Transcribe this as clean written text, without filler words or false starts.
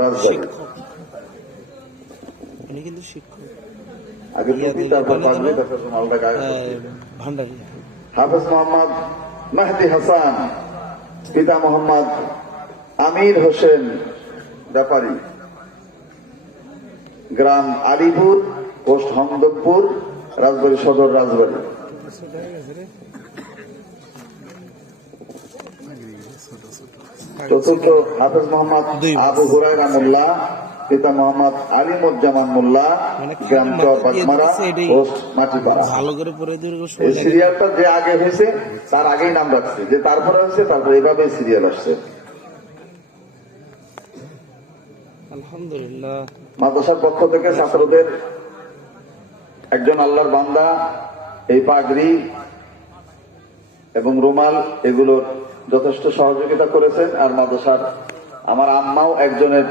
রাজবাড়ী। উনি কিন্তু শিক্ষক আগে টুপি, তারপর পাগড়ি, তারপর রুমালটা গায়ে। ভান্ডারী হাফেজ মোহাম্মদ মেহেদি হাসান, পিতা মোহাম্মদ আমির হোসেন ব্যাপারী, গ্রাম আলিপুর, পোস্ট হমদপুর, রাজবাড়ী সদর, রাজবাড়ী। চতুর্থ হাফেজ মোহাম্মদ আবু হুরায়রা মোল্লা, পিতা মোহাম্মদ আলিমুজ্জামান মোল্লা, গ্রাম চর বাগমারা, পোস্ট মাটিপাড়া। ভালো করে পড়ে এই সিরিয়ালটা যে আগে হয়েছে তার আগেই নাম রাখছে, যে তারপরে হয়েছে তারপরে এইভাবে সিরিয়াল আসছে। আলহামদুলিল্লাহ। মাদ্রাসার পক্ষ থেকে ছাত্রদের একজন আল্লাহর বান্দা এই পাগড়ি এবং রুমাল এগুলোর যথেষ্ট সহযোগিতা করেছেন। আর মাদ্রাসার আমার আম্মাও একজনের